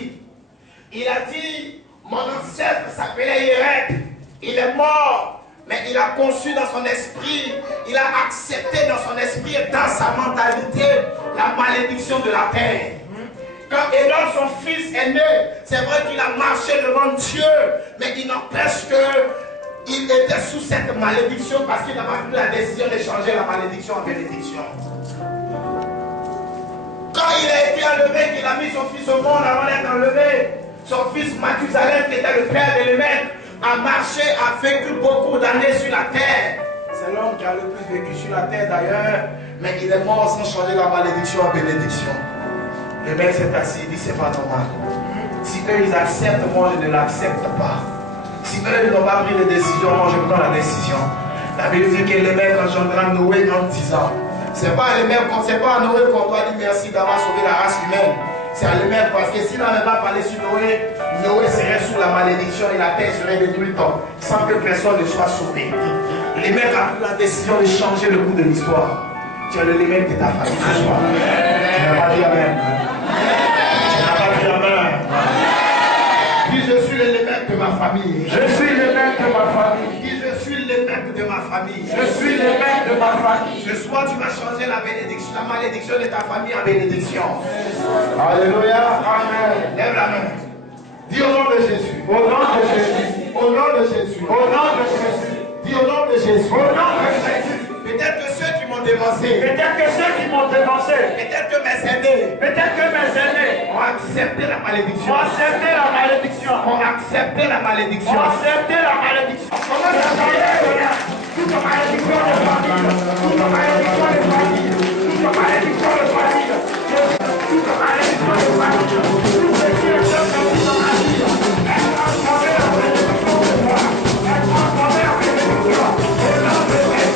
dit. Il a dit, mon ancêtre s'appelait Yérek, il est mort, mais il a conçu dans son esprit, il a accepté dans son esprit et dans sa mentalité la malédiction de la terre. Quand Édom, son fils, est né, c'est vrai qu'il a marché devant Dieu, mais il n'empêche qu'il était sous cette malédiction parce qu'il n'a pas pris la décision de changer la malédiction en bénédiction. Quand il a été enlevé, qu'il a mis son fils au monde avant d'être enlevé, son fils Mathusalem, qui était le père de Lémec, a marché, a vécu beaucoup d'années sur la terre. C'est l'homme qui a le plus vécu sur la terre d'ailleurs, mais il est mort sans changer la malédiction en bénédiction. Le mec s'est assis, il dit c'est pas normal. Si eux ils acceptent, moi je ne l'accepte pas. Si eux ils n'ont pas pris de décision, moi je prends la décision. La Bible dit que les mecs engendrant Noé en 10 ans. C'est pas les mecs, c'est pas à Noé qu'on doit dire merci d'avoir sauvé la race humaine. C'est à les mecs parce que s'il n'avait pas parlé sur Noé, Noé serait sous la malédiction et la terre serait détruite sans que personne ne soit sauvé. Les mecs ont pris la décision de changer le cours de l'histoire. Tu es l'élément de ta famille ce soir. Tu n'as pas dit amen. Tu n'as pas dit amen. Dis je suis l'élément de ma famille. Je suis l'élément de ma famille. Dis je suis l'élément de ma famille. Je suis l'élément de ma famille. Ce soir tu vas changer la bénédiction, la malédiction de ta famille en bénédiction. Alléluia. Amen. Lève la main. Dis au nom de Jésus. Au nom de Jésus. Au nom de Jésus. Au nom de Jésus. Dis au nom de Jésus. Au nom de Jésus. Peut-être que ceux qui m'ont dévancé. Peut-être que ceux qui m'ont dévancé. Peut-être que mes aînés. Peut-être que mes aînés ont accepté la malédiction. Ont accepté la malédiction. Ont accepté la malédiction. Ont accepté la malédiction. Comment ça s'appelle? Toute malédiction de famille. Toute malédiction de famille. Toute malédiction de famille. Toute malédiction de famille. Tout ce qui est fait dans ma vie. Elle transformée en bénédiction de moi. Elle transformée en bénédiction. Au nom de Jésus.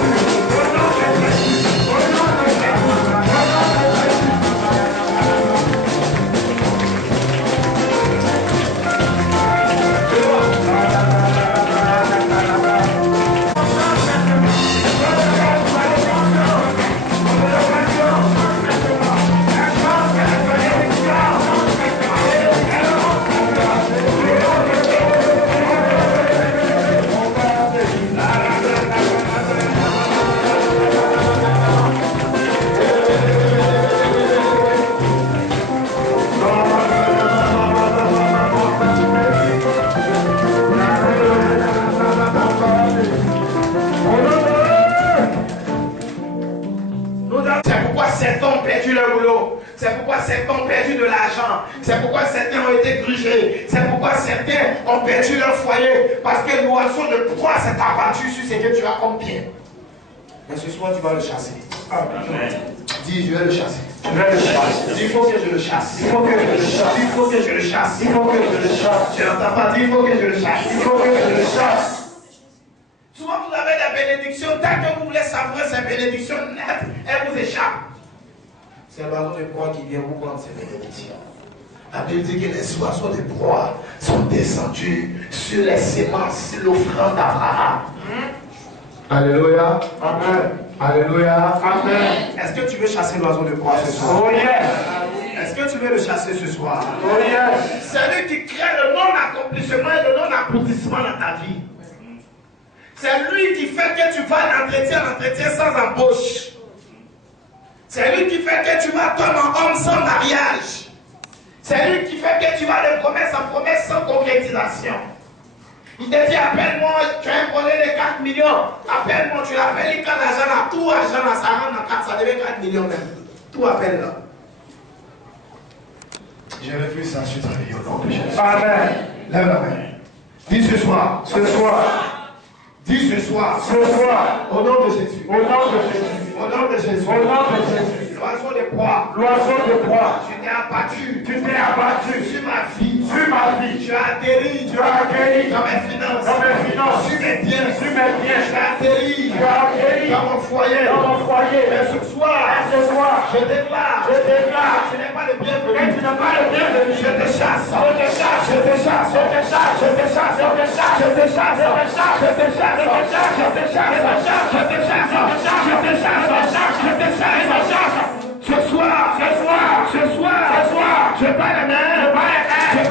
C'est pourquoi certains ont perdu de l'argent. C'est pourquoi certains ont été grugés. C'est pourquoi certains ont perdu leur foyer. Parce que l'oiseau de proie s'est abattu sur ce que tu as comme bien. Mais ce soir, tu vas le chasser. Amen. Dis, je vais le chasser. Je vais le chasser. Dis, il faut que je le chasse. Il faut que je le chasse. Il faut que je le chasse. Il faut que je le chasse. Tu n'entends pas dire, il faut que je le chasse. Il faut que je le chasse. Souvent, vous avez des bénédictions. Tant que vous voulez savourer ces bénédictions nettes, elles vous échappent. C'est l'oiseau de proie qui vient vous prendre ces bénédictions. La Bible dit que les oiseaux de proie sont descendus sur les semences, sur l'offrande d'Abraham. Alléluia. Amen. Alléluia. Amen. Est-ce que tu veux chasser l'oiseau de proie ce soir? Oh yes. Est-ce que tu veux le chasser ce soir? Oh yes. C'est lui qui crée le non-accomplissement et le non-aboutissement dans ta vie. C'est lui qui fait que tu vas d'entretien en entretien sans embauche. C'est lui qui fait que tu vas tomber en homme sans mariage. C'est lui qui fait que tu vas de promesse en promesse sans concrétisation. Il te dit, appelle-moi, tu as un projet de 4 millions. Appelle-moi, tu l'appelles, il prend l'argent là, tout argent là, ça rentre dans 4, ça devient 4 millions même. Tout appelle là. Je refuse ça sur ta vie au nom de Jésus. Amen. Lève la main. Dis ce soir. Ce soir. Dis ce soir. Ce soir. Au nom de Jésus. Au nom de Jésus. Au nom de Jésus. Au nom de Jésus. L'oiseau de proie. L'oiseau de proie. Tu t'es abattu. Tu t'es abattu. Sur ma vie. Sur ma vie. Tu as atterri. Tu as atterri. Dans mes finances. Dans mes finances. Sur mes biens. Sur mes biens. Tu as atterri. Tu as atterri. Dans mon foyer. Dans mon foyer. Mais ce soir. Ce soir. Je déclare. Je déclare. Tu n'es pas le bienvenu. Tu n'es pas le bienvenu. Je te chasse. Je te chasse. Je te chasse. Je te chasse. Je te chasse. Je te chasse. Je te chasse. Je te chasse. Je te chasse. Je te chasse. Je te chasse. Je te chasse. Je te chasse. Ce soir, je bats la main, je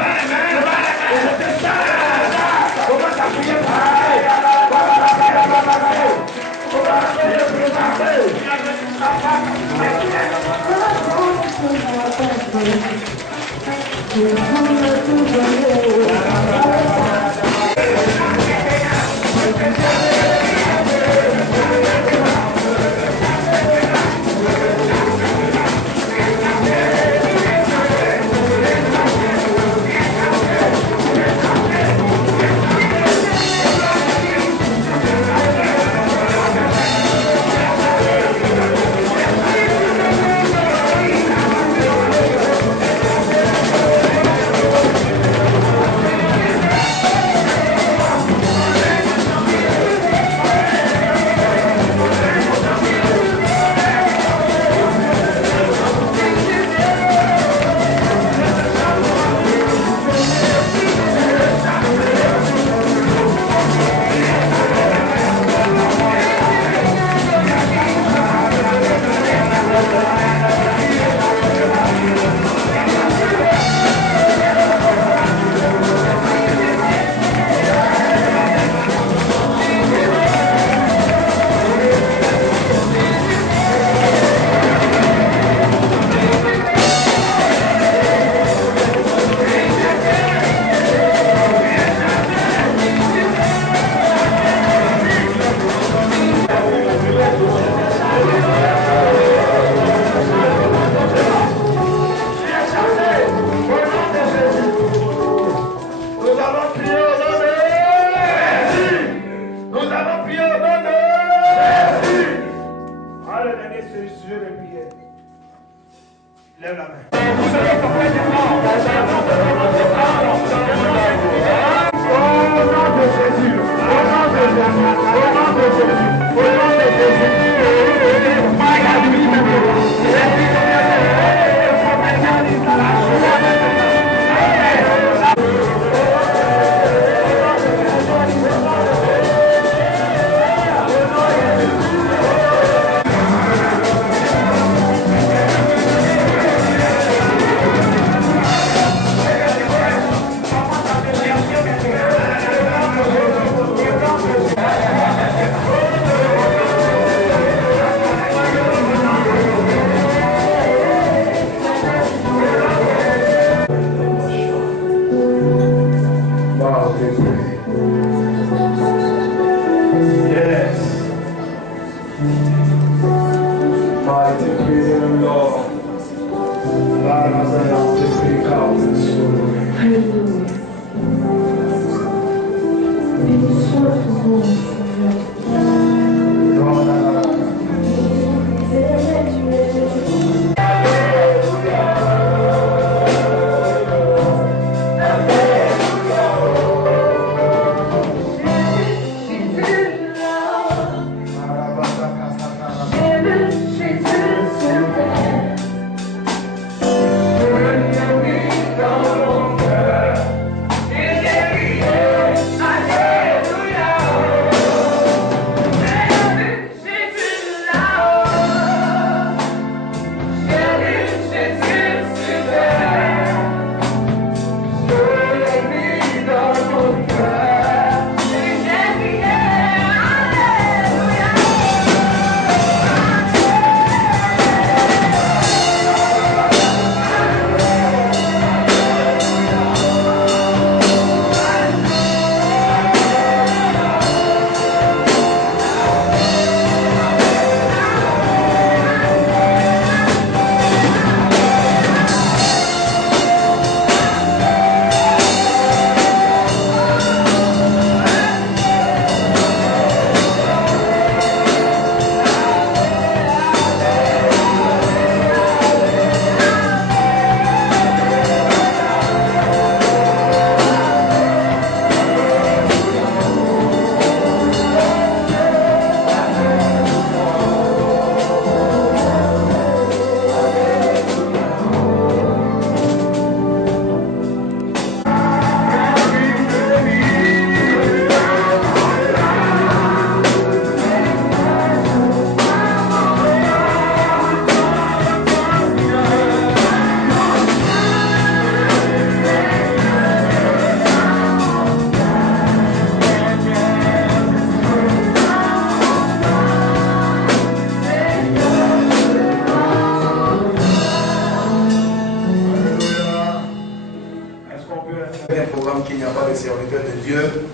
fait un programme qu'il n'y a pas de serviteur de Dieu,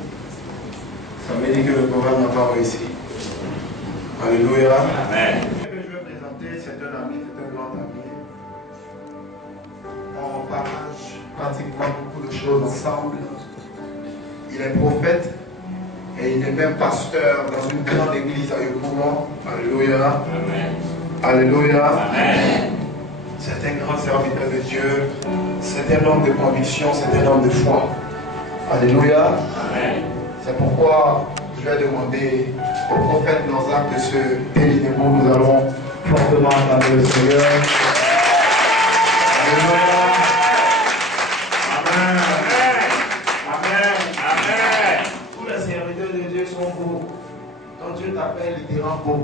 ça veut dire que le programme n'a pas réussi. Alléluia. Amen. Ce que je vais présenter, c'est un ami, c'est un grand ami. On partage pratiquement beaucoup de choses ensemble. Il est prophète et il est même pasteur dans une grande église à Yopougon. Alléluia. Amen. Alléluia. Amen. C'est un grand serviteur de Dieu. C'est un homme de conviction, c'est un homme de foi. Alléluia. Amen. C'est pourquoi je vais demander au prophète Nozak de se délivrer. Nous allons fortement acclamer le Seigneur. Alléluia. Amen. Amen. Amen. Tous les serviteurs de Dieu sont beaux. Quand Dieu t'appelle, il te rend beau.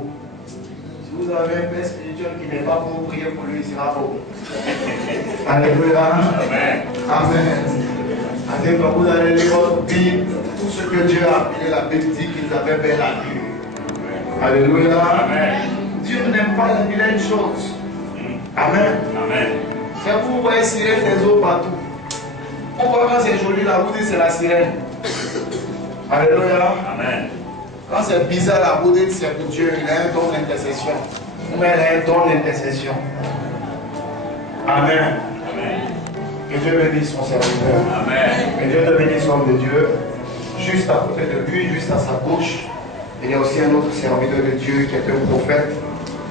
Si vous avez un père spirituel qui n'est pas beau, priez pour lui, il sera beau. Alléluia. Amen. Amen. Quand vous allez lire votre Bible, tout ce que Dieu a appelé la Bible dit qu'ils avaient belle allure. Alléluia. Amen. Dieu n'aime pas les vilaines choses. Amen. Amen. C'est vous voyez sirène des eaux partout. On voit quand c'est joli là, vous dites c'est la sirène. Alléluia. Amen. Quand c'est bizarre là, vous dites c'est pour Dieu, il a un don d'intercession. Mais il a un don d'intercession. Amen. Amen. Que Dieu bénisse son serviteur. Amen. Que Dieu bénisse l'homme de Dieu. Juste à côté de lui, juste à sa gauche, il y a aussi un autre serviteur de Dieu qui est un prophète.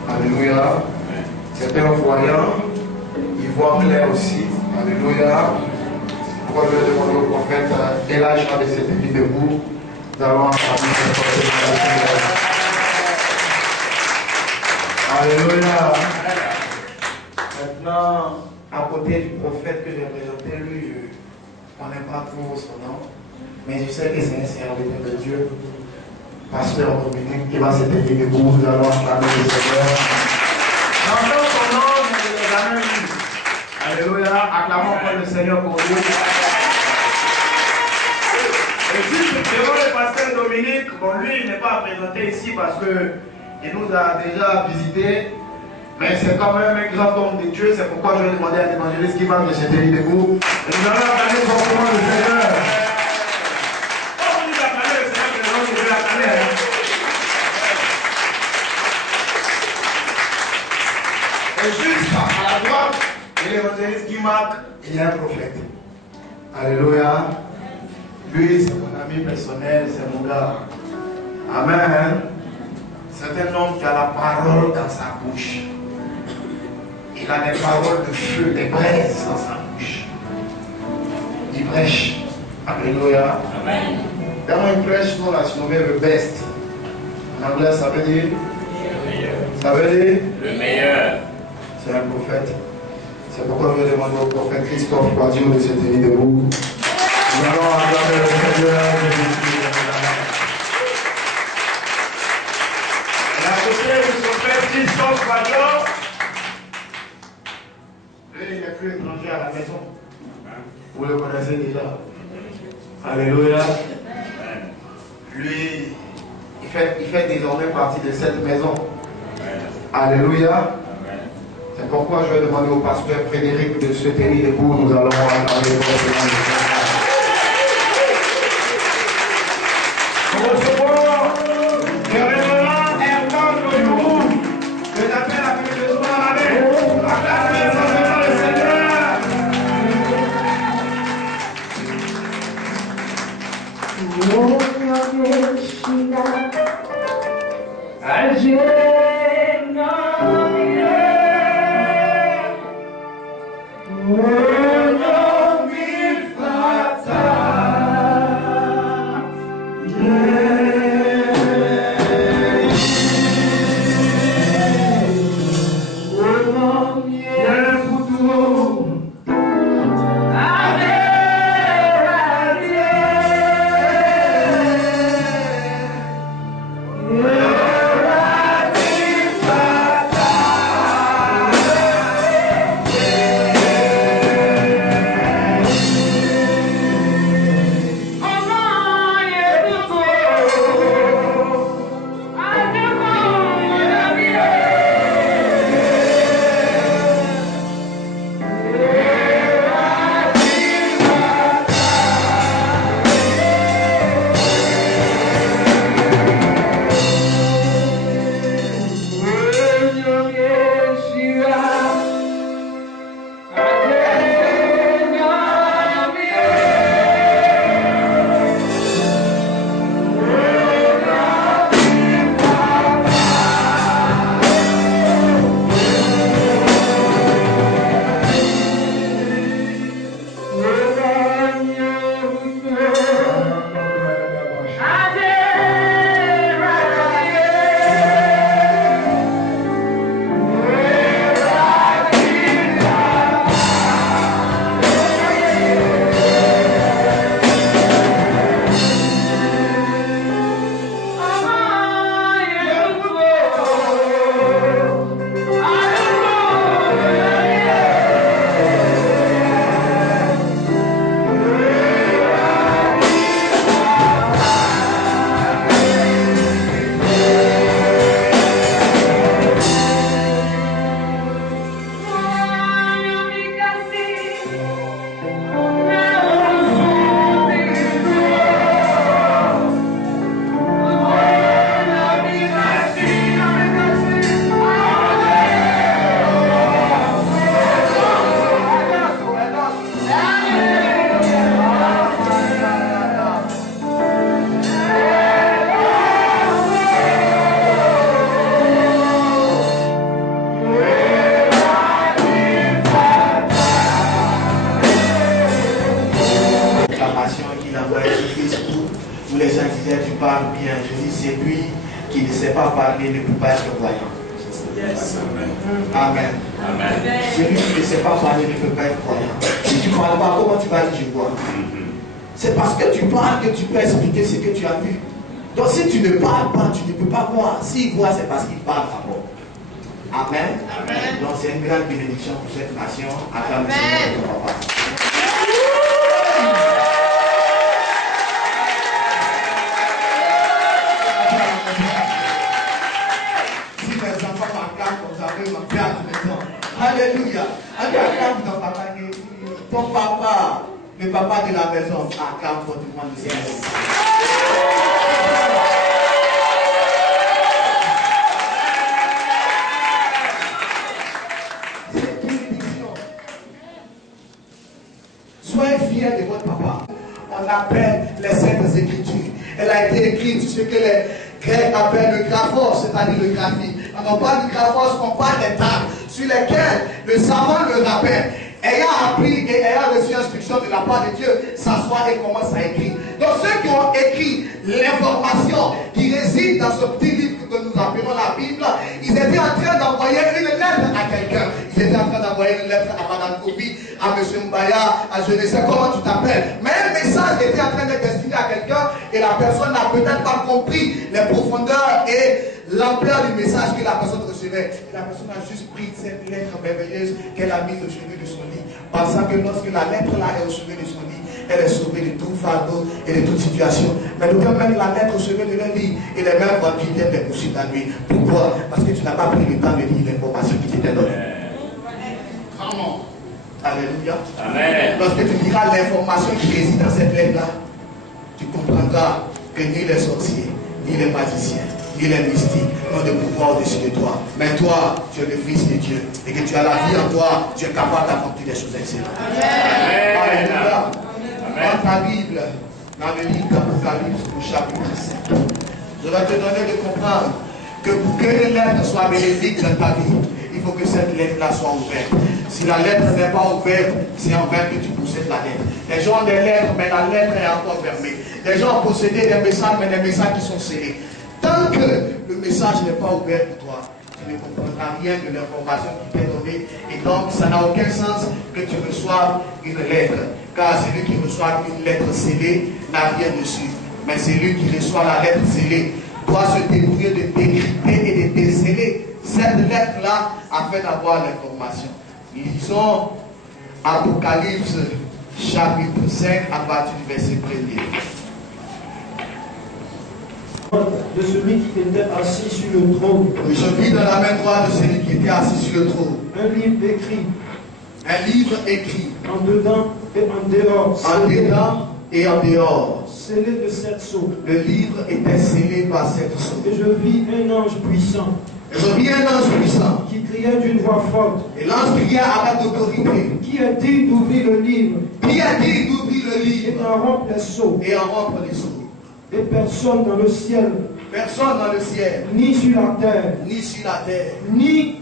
Alléluia. C'est un voyant. Il voit clair aussi. Alléluia. Pourquoi je vais demander au prophète et l'âge de cette vie debout. Nous allons acclamer ce prophète. Alléluia. Maintenant, à côté du prophète que j'ai présenté, lui, je ne connais pas trop son nom, mais je sais que c'est un serviteur de Dieu. Pasteur Dominique, qui va se tenir debout, nous allons acclamer le Seigneur. J'entends son nom, mais je ne l'ai jamais vu. Alléluia, acclamons encore le Seigneur pour lui. Et juste devant le pasteur Dominique, bon, lui, il n'est pas à présenter ici parce qu'il nous a déjà visités. Mais c'est quand même un grand homme de Dieu, c'est pourquoi je vais demander à l'évangéliste qui va me se tenir debout. Et nous allons acclamer fortement le Seigneur. Oh, vous dites acclamer le Seigneur, que les gens veulent acclamer. Et juste à la droite, il y a l'évangéliste qui marque, il y a un prophète. Alléluia. Lui, c'est mon ami personnel, c'est mon gars. Amen. C'est un homme qui a la parole dans sa bouche. Il a des paroles de feu, des braises dans sa bouche. Il prêche. Alléluia. Amen. Quand il prêche, nous l'a surnommé le best. En anglais, ça veut dire le meilleur. Ça veut dire le meilleur. C'est un prophète. C'est pourquoi je vais demander au prophète Christophe Quadio de se tenir debout. Nous allons acclamer le Seigneur. Et à côté de son frère Christophe Quadio, lui, il n'est plus étranger à la maison. Vous le connaissez déjà. Alléluia. Lui, il fait désormais partie de cette maison. Alléluia. C'est pourquoi je vais demander au pasteur Frédéric de se tenir debout. Nous allons acclamer le Seigneur. Nous recevons le révérend Herman Loyou. Je l'appelle avec le soir à la acclamez fortement le Seigneur. information qu'il envoie sur Facebook où les gens disaient tu parles bien. Je dis c'est lui qui ne sait pas parler ne peut pas être voyant. Yes. Amen. Amen. Celui qui ne sait pas parler ne peut pas être voyant. Si tu ne parles pas, comment tu vas dire je vois? C'est parce que tu parles que tu peux expliquer ce que tu as vu. Donc si tu ne parles pas, tu ne peux pas voir. S'il voit, c'est parce qu'il parle d'abord. Amen. Amen. Donc c'est une grande bénédiction pour cette nation. Acclame le Seigneur pour papa. Si mes enfants m'acclament comme ça, ils m'acclament à la maison. Alléluia. Acclame ton papa. Ton papa, le papa de la maison, acclame fortement le Seigneur. Soyez fiers de votre papa. On appelle les Saintes Écritures. Elle a été écrite sur ce que les Grecs appellent le graphos, c'est-à-dire le graphique. Quand on parle du graphos, on parle des tables sur lesquelles le savant, le rappelle, ayant appris et ayant reçu l'instruction de la part de Dieu, s'assoit et commence à écrire. Donc ceux qui ont écrit l'information qui réside dans ce petit livre que nous appelons la Bible, ils étaient en train d'envoyer une lettre à quelqu'un. Ils étaient en train d'envoyer une lettre à Madame Kobi, à M. Mbaya, à je ne sais comment tu t'appelles. Mais un message était en train d'être destiné à quelqu'un et la personne n'a peut-être pas compris les profondeurs et l'ampleur du message que la personne recevait. Et la personne a juste pris cette lettre merveilleuse qu'elle a mise au chevet de son lit, pensant que lorsque la lettre là est au chevet de son lit, elle est sauvée de tout fardeau et de toute situation. Mais nous quand même la lettre au chevet de leur lit et les mêmes vampires viennent les poursuivre la nuit. Pourquoi? Parce que tu n'as pas pris le temps de lire l'information qui t'était donnée. Vraiment. Alléluia. Amen. Lorsque tu liras l'information qui réside dans cette lettre-là, tu comprendras que ni les sorciers, ni les magiciens, ni les mystiques n'ont de pouvoir au-dessus de toi. Mais toi, tu es le Fils de Dieu. Et que tu as la vie en toi, tu es capable d'accomplir des choses excellentes. Amen. Alléluia. Dans ta Bible, dans le livre d'Apocalypse, au chapitre 5, je vais te donner de comprendre que pour que les lettres soient bénéfiques dans ta vie, il faut que cette lettre-là soit ouverte. Si la lettre n'est pas ouverte, c'est en vain que tu possèdes la lettre. Les gens ont des lettres, mais la lettre est encore fermée. Les gens ont possédé des messages, mais des messages qui sont scellés. Tant que le message n'est pas ouvert pour toi, tu ne comprendras rien de l'information qui t'est donnée. Et donc, ça n'a aucun sens que tu reçoives une lettre. Car celui qui reçoit une lettre scellée n'a rien dessus. Mais celui qui reçoit la lettre scellée doit se débrouiller de décrypter et de déceler cette lettre-là afin d'avoir l'information. Lisons Apocalypse chapitre 5 à partir du verset 1er. De celui qui était assis sur le trône. Je vis dans la main droite de celui qui était assis sur le trône. Un livre écrit. Un livre écrit. En dedans et en dehors. En dedans et en dehors. Scellé de 7 sceaux. Le livre était scellé par 7 sceaux. Et je vis un ange puissant. Je vis un ange puissant. Qui criait d'une voix forte. Et l'ange criait avec autorité. Qui a dit d'ouvrir le livre. Qui a dit d'ouvrir le livre. Et d'en rompre les sceaux. Et en rompre les sceaux. Et personne dans le ciel. Personne dans le ciel. Ni sur la terre. Ni sur la terre. Ni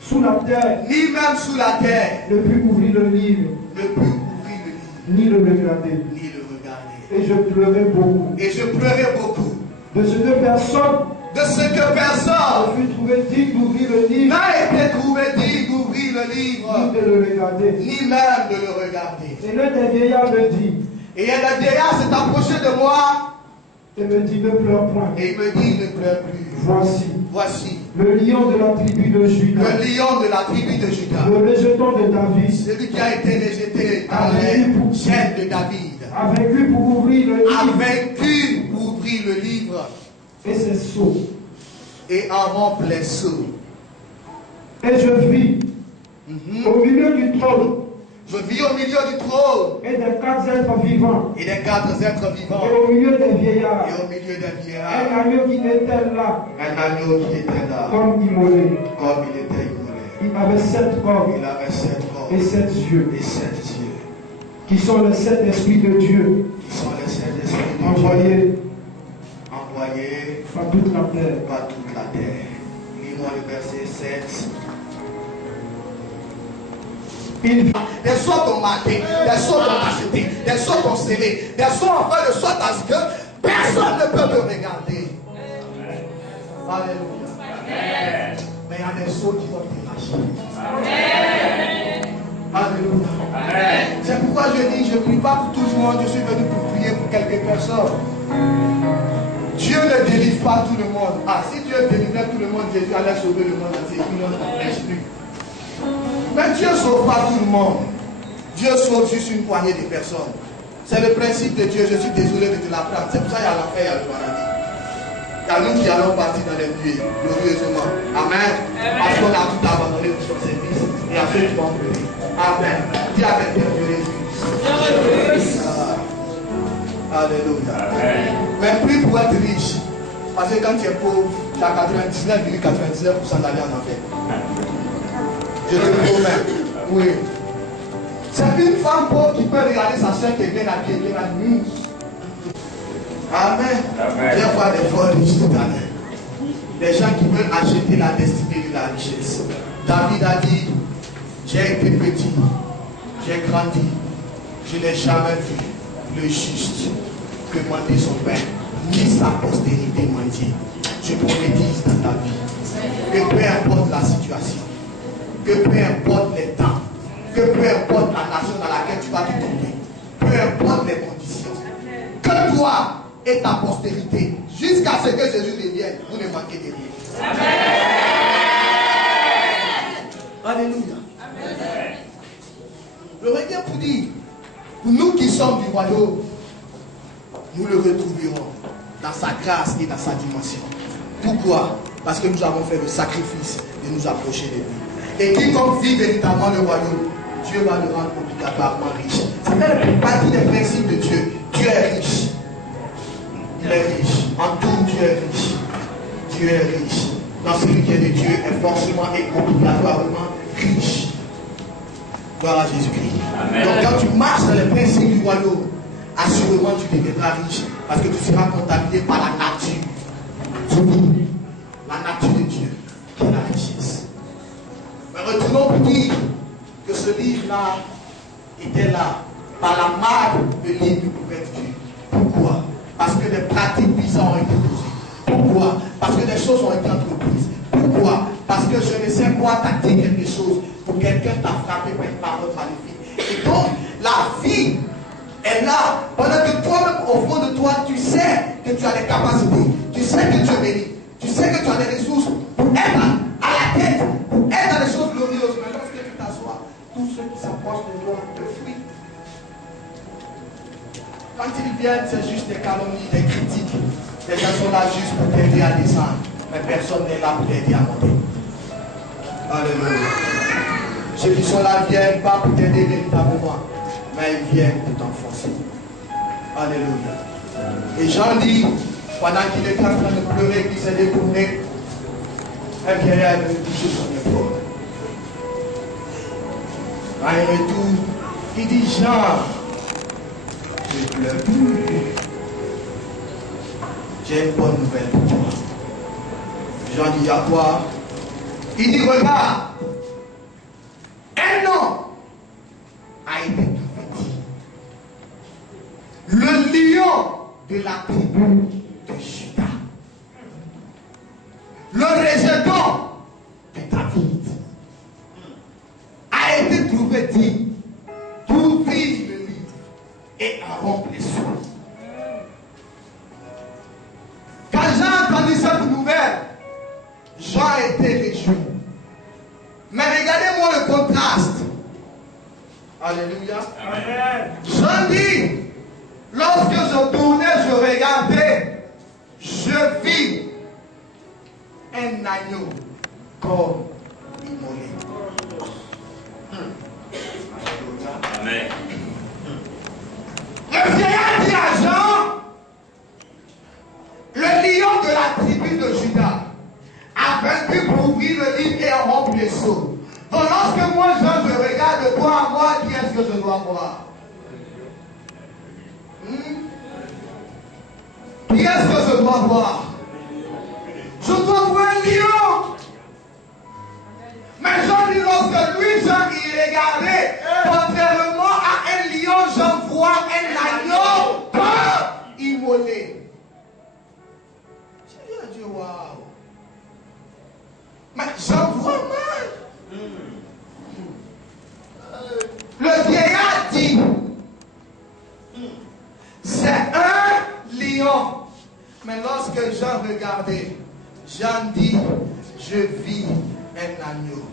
sous la terre. Ni même sous la terre. Ne put ouvrir le livre. Ne put ouvrir le livre. Ni le regarder. Ni le regarder. Et je pleurais beaucoup. Et je pleurais beaucoup. De ce que personne. De ce que personne ne fut trouvé digne d'ouvrir le livre. N'a été trouvé digne d'ouvrir le livre. Ni de le regarder. Ni même de le regarder. Et l'un des vieillards me dit. Et le vieillard s'est approché de moi. Et me dit ne pleure point. Et il me dit ne pleure plus. Voici. Le lion de la tribu de Juda. Le lion de la tribu de Juda. Le rejeton de David. Celui qui a été rejeté dans les chaînes de David. A vaincu pour ouvrir le livre. A vaincu pour ouvrir le livre. Et ses sceaux. Et en rompre les sceaux. Et je vis au milieu du trône. Je vis au milieu du trône. Et des 4 êtres vivants. Et des 4 êtres vivants. Et au milieu des vieillards. Et au milieu des vieillards. Un agneau qui était là. Un agneau qui était là. Comme immolé. Comme il était immolé. Il avait 7 corps. Il avait 7 corps. Et 7 yeux. Et 7 yeux. Qui sont les 7 esprits de Dieu. Qui sont les 7 esprits de Dieu. Envoyés. Par toute la terre. Par toute la terre. Lis-moi le verset 7. Des sceaux t'ont marqué, des sceaux t'ont acheté, des sceaux t'ont télé. Des sons en fait de sorte à ce que personne ne peut te regarder. Alléluia. Mais il y a des sons qui vont t'arracher. Alléluia. C'est pourquoi je dis, je ne prie pas pour tout le monde, je suis venu pour prier pour quelques personnes. Dieu ne délivre pas tout le monde. Ah, si Dieu délivrait tout le monde, Jésus allait sauver le monde entier. Il n'en empêche plus. Mais Dieu ne sauve pas tout le monde. Dieu sauve juste une poignée de personnes. C'est le principe de Dieu. Je suis désolé de te l'apprendre. C'est pour ça qu'il y a l'enfer, il y a le paradis. Il y a nous qui allons partir dans les nuées, glorieusement. Amen. Parce qu'on a tout abandonné pour son service. Et à ceux qui vont pleurer. Amen. Dis avec Dieu, Jésus. Alléluia. Mais plus pour être riche. Parce que quand tu es pauvre, tu as 99,99% d'aller en enfer. Je te le promets. Oui. C'est une femme pauvre qui peut regarder sa soeur qui est bien habillée, bien habillée. Amen. Je vois des fois riches tout à l'heure. Des gens qui veulent acheter la destinée de la richesse. David a dit, j'ai été petit, j'ai grandi, je n'ai jamais vu le juste demander son pain, ni sa postérité mendier. Je prophétise dans ta vie que peu importe la situation, que peu importe les temps, que peu importe la nation dans laquelle tu vas te trouver, peu importe les conditions, que toi et ta postérité, jusqu'à ce que Jésus revienne, vous ne manquez de rien. Amen. Alléluia. Amen. Je reviens pour dire, pour nous qui sommes du royaume, nous le retrouverons dans sa grâce et dans sa dimension. Pourquoi? Parce que nous avons fait le sacrifice de nous approcher de lui. Et quiconque vit véritablement le royaume, Dieu va le rendre obligatoirement riche. Ça fait partie des principes de Dieu. Dieu est riche. Il est riche. En tout, Dieu est riche. Dieu est riche. Dans celui qui est de Dieu est forcément et obligatoirement riche. Gloire à Jésus-Christ. Donc quand tu marches dans les principes du royaume, assurément tu deviendras riche. Parce que tu seras contaminé par la nature. La nature de Dieu, qui est la richesse. Mais retournons pour dire que ce livre-là était là, par la marque de livre du prophète Dieu. Pourquoi? Parce que des pratiques bizarres ont été posées. Pourquoi? Parce que des choses ont été entreprises. Pourquoi? Parce que je ne sais quoi t'a dit quelque chose pour quelqu'un t'a frappé par une parole maléfique. Et donc, la vie est là, pendant que toi-même, au fond de toi, tu sais que tu as des capacités, tu sais que tu mérites, tu sais que tu as des ressources pour être à la tête, pour être dans les choses glorieuses. Mais lorsque tu t'assois, tous ceux qui s'approchent de toi te fuient. Quand ils viennent, c'est juste des calomnies, des critiques. Les gens sont là juste pour t'aider à descendre, mais personne n'est là pour t'aider à monter. Alléluia. Ceux qui sont là viennent pas pour t'aider véritablement, mais ils viennent pour t'enfoncer. Alléluia. Et Jean dit, pendant qu'il était en train de pleurer, qu'il s'est détourné, un vieillard est venu toucher son épaule. Quand il retourne, il dit, Jean, je ne pleure plus. J'ai une bonne nouvelle pour toi. Jean dit, à toi. Il dit, regarde, un nom a été trouvé. Le lion de la tribu de Juda. Le rejeton de David a été trouvé dit pour ouvrir le livre et en rompre les sous. Quand Jean a entendu cette nouvelle, Jean était réjoui. Mais regardez-moi le contraste. Alléluia. Amen. Jean dit, lorsque je tournais, je regardais, je vis un agneau comme immolé. Amen. Le vieillard dit à Jean, le lion de la tribu de Juda a vaincu pour ouvrir le livre et en rompre les sceaux. Donc lorsque moi, Jean, je regarde de toi à moi, qui est-ce que je dois voir? Qui est-ce que je dois voir? Je dois voir un lion. Mais Jean dit, lorsque lui, Jean, il regardait, contrairement à un lion, Jean voit un agneau. lorsque Jean regardait, Jean dit, je vis un agneau.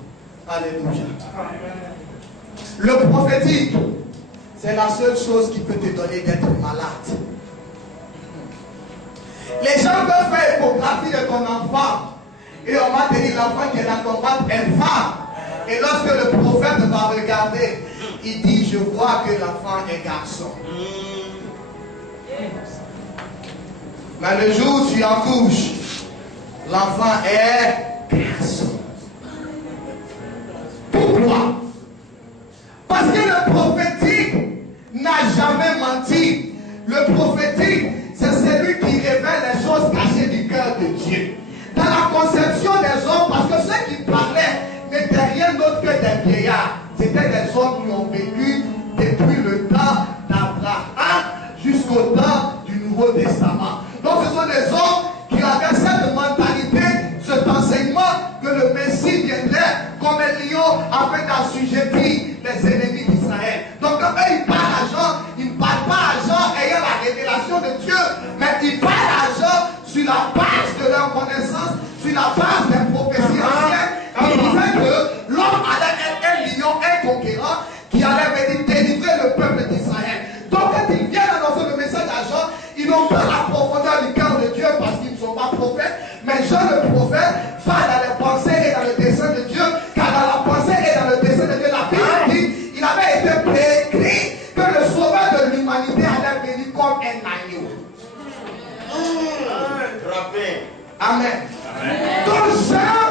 Alléluia. Le prophétique, c'est la seule chose qui peut te donner d'être malade. Les gens peuvent faire échographie de ton enfant et on va te dire l'enfant qui est dans ton ventre est femme. Et lorsque le prophète va regarder, il dit, je vois que l'enfant est garçon. Mais le jour où tu accouches, l'enfant est garçon. Pourquoi? Parce que le prophétique n'a jamais menti. Le prophétique, c'est celui qui révèle les choses cachées du cœur de Dieu. Dans la conception des hommes, parce que ceux qui parlaient n'étaient rien d'autre que des vieillards. C'était des hommes qui ont vécu depuis le temps d'Abraham jusqu'au temps du Nouveau Testament. Donc ce sont des hommes qui avaient cette mentalité, cet enseignement que le Messie viendrait comme un lion afin d'assujettir les ennemis d'Israël. Donc quand eux ils parlent à Jean, ils ne parlent pas à Jean ayant la révélation de Dieu, mais ils parlent à Jean sur la base de leur connaissance, sur la base des prophéties anciennes. Ils disaient que l'homme allait être un lion, un conquérant qui allait venir délivrer le peuple d'Israël. Donc quand ils viennent annoncer le message à Jean, ils n'ont pas la profondeur du cœur de Dieu parce qu'ils ne sont pas prophètes, mais Jean le prophète va dans les pensées et dans le dessein de Dieu, car dans la pensée et dans le dessein de Dieu, la Bible dit, il avait été préécrit que le sauveur de l'humanité allait venir comme un agneau. Amen. Donc Jean,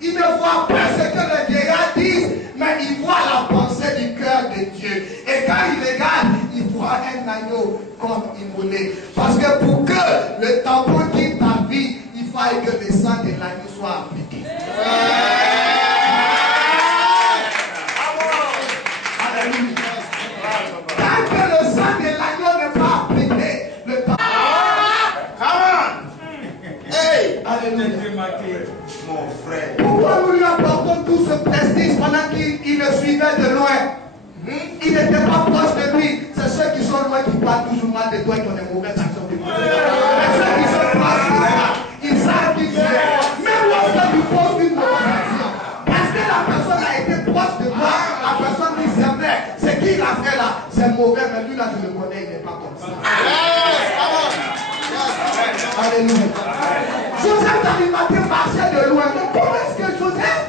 il ne voit pas ce que les vieillards disent, mais il voit la pensée du cœur de Dieu. Et quand il regarde, il voit un agneau comme immolé. Parce que pour que le tampon quitte ta vie, il faut que le sang de l'agneau soit appliqué. Tant que le sang de l'agneau n'est pas appliqué, le tampon... Alléluia. Mon frère. Pourquoi nous lui apportons tout ce prestige pendant qu'il le suivait de loin? Il n'était pas proche de lui. C'est ceux qui sont loin qui parlent toujours mal de toi et qui ont des mauvaises actions de toi. Mais ceux qui sont proches de toi, ils savent qui tu es. Même lorsque tu poses une mauvaise action, parce que la personne a été proche de toi, la personne dit c'est vrai, ce qu'il a fait là, c'est mauvais, mais lui là je le connais, il n'est pas comme ça. Alléluia. Joseph d'Arimathée marchait de loin. Mais comment est-ce que Joseph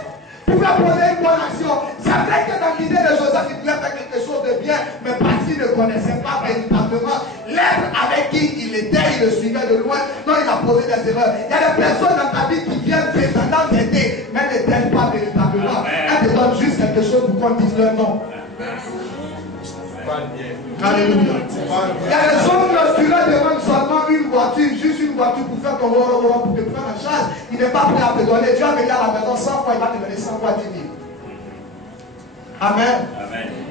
pouvait poser une bonne action? C'est vrai que dans l'idée de Joseph, il voulait faire quelque chose de bien, mais parce qu'il ne connaissait pas véritablement l'être avec qui il était, il le suivait de loin. Non, il a posé des erreurs. Il y a des personnes dans ta vie qui viennent prétendant t'aider, mais ne t'aident pas véritablement. Elles te donnent juste quelque chose pour qu'on dise leur nom. Alléluia. Il y a des hommes qui leur demandent seulement une voiture, juste une voiture pour faire ton pour te prendre en charge. Il n'est pas prêt à te donner. Dieu a venu à la maison 100 fois, il va te donner 100 fois 10 000. Amen.